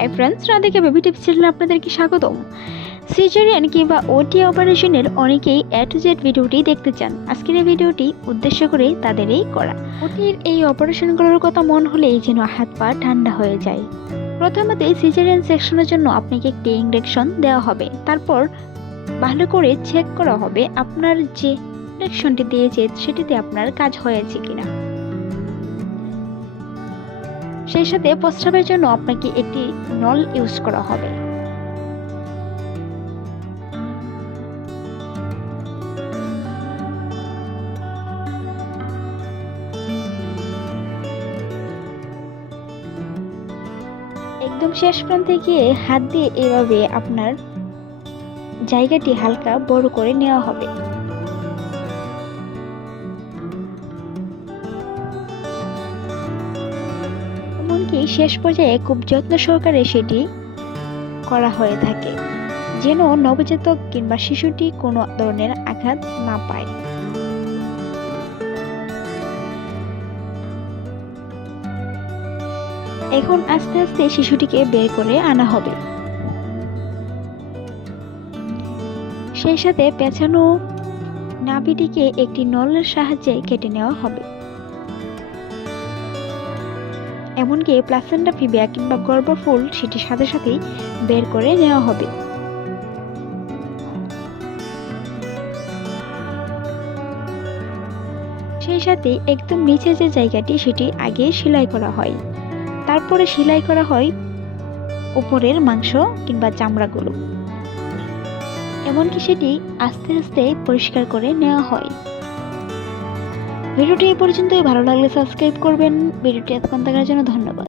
Hi friends Radhika baby tips চ্যানেলে আপনাদেরকে স্বাগতম। সিজারিয়ান কিংবা ওটি অপারেশনের অনেকেই এ টু জেড ভিডিওটি দেখতে চান। আজকের এই ভিডিওটি উদ্দেশ্য করে তাদেরই করা। ওটির এই অপারেশনগুলোর কথা মন হলেই যেন হাত পা ঠান্ডা হয়ে যায়। প্রথমত সিজারিয়ান সেকশনের জন্য আপনাকে একটি ইঞ্জেকশন দেওয়া হবে। তারপর ভালো করে চেক করা হবে আপনার যে ইঞ্জেকশনটি দিয়েছে, সেটিতে আপনার কাজ হয়েছে কিনা। সেই সাথে প্রস্রাবের জন্য আপনাকে একটি নল ইউজ করা হবে। একদম শেষ প্রান্তে গিয়ে হাত দিয়ে এভাবে আপনার জায়গাটি হালকা বড় করে নেওয়া হবে। শেষ পর্যায়ে খুব যত্ন সহকারে সেটি করা হয়ে থাকে, যেন নবজাতক কিংবা শিশুটি কোনো ধরনের আঘাত না পায়। এখন আস্তে আস্তে শিশুটিকে বের করে আনা হবে। সেই সাথে পেছানো নাভিটিকে একটি নলের সাহায্যে কেটে নেওয়া হবে। এমনকি প্লাসেন্টা ফিবিয়া কিংবা গর্ভফুল সেটি সাথে সাথেই বের করে নেওয়া হবে। সেই সাথে একদম নিচে যে জায়গাটি সেটি আগে সেলাই করা হয়। তারপরে সেলাই করা হয় উপরের মাংস কিংবা চামড়াগুলো। এমনকি সেটি আস্তে আস্তে পরিষ্কার করে নেওয়া হয়। ভিডিওটি এই পর্যন্তই। ভালো লাগলে সাবস্ক্রাইব করবেন। ভিডিওটি এতক্ষণ থাকার জন্য ধন্যবাদ।